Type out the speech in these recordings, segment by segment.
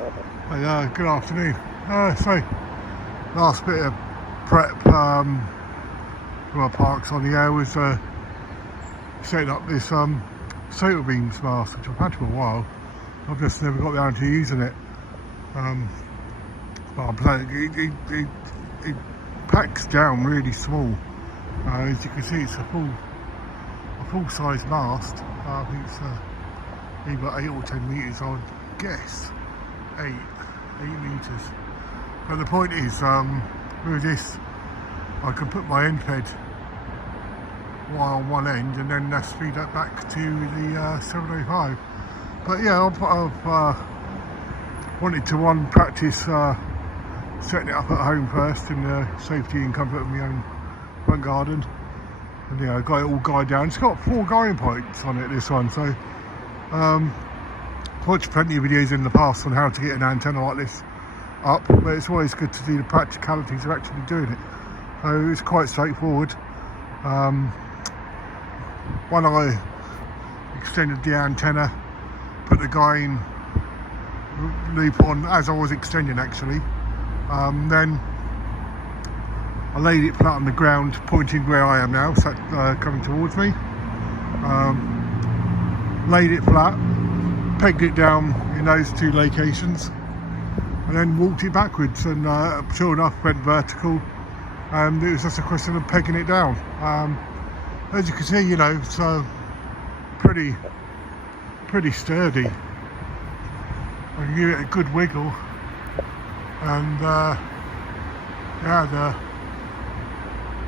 Hey, good afternoon. So, last bit of prep for our parks on the air was setting up this Sotabeams mast, which I've had for a while. I've just never got around to using it. But I'm planning, it packs down really small. As you can see, it's a full-size mast. I think it's either 8 or 10 metres, I would guess. 8 metres. But the point is, with this, I can put my endfed wire on one end and then feed that back to the 705. But yeah, I've wanted to practice setting it up at home first in the safety and comfort of my own front garden. And yeah, I got it all guyed down. It's got 4 guiding points on it, this one, so I've watched plenty of videos in the past on how to get an antenna like this up, but it's always good to see the practicalities of actually doing it. So it's quite straightforward. When I extended the antenna, put the guiding loop on as I was extending actually, then I laid it flat on the ground pointing where I am now, so coming towards me. Laid it flat, pegged it down in those 2 locations, and then walked it backwards, and sure enough went vertical, and it was just a question of pegging it down. As you can see, you know, it's pretty sturdy. I can give it a good wiggle, and yeah,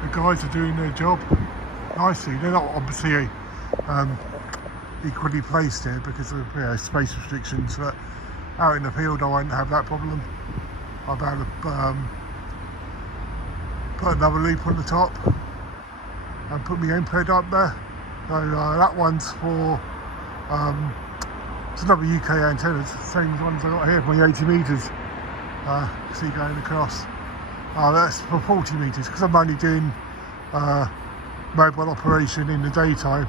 the guys are doing their job nicely. They're not obviously equally placed here because of space restrictions, but out in the field I won't have that problem. I'll be able to put another loop on the top and put my endfed up there. So that one's for it's another UK antenna, it's the same ones I got here for my 80 metres. See going across. That's for 40 metres because I'm only doing mobile operation in the daytime,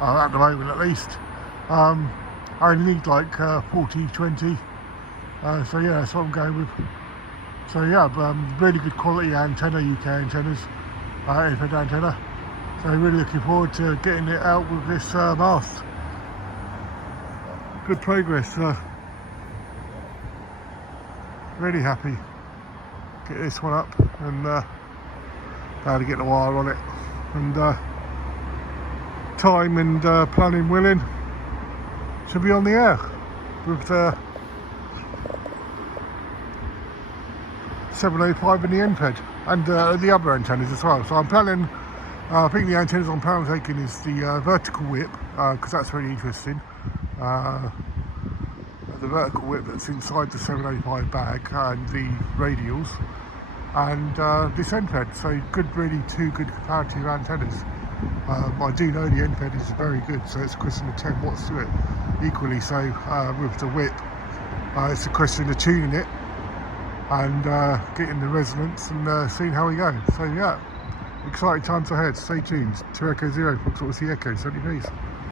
at the moment at least. I only need like 40, 20, so yeah, that's what I'm going with. So yeah, really good quality antenna, UK antennas, endfed antenna. So really looking forward to getting it out with this mast. Good progress, really happy. Get this one up and how to get the wire on it, and time and planning willing, should be on the air with the 705 and the endfed and the other antennas as well. So I'm planning, I think the antennas I'm planning on taking is the vertical whip, because that's really interesting. The vertical whip that's inside the 705 bag and the radials, and this endfed. So really 2 good comparative antennas. I do know the endfed is very good, so it's a question of 10 watts to it equally. So with the whip, it's a question of tuning it and getting the resonance and seeing how we go. So yeah, exciting times ahead. Stay tuned. 2 Echo 0 Fox Whiskey Echo 70 Bs.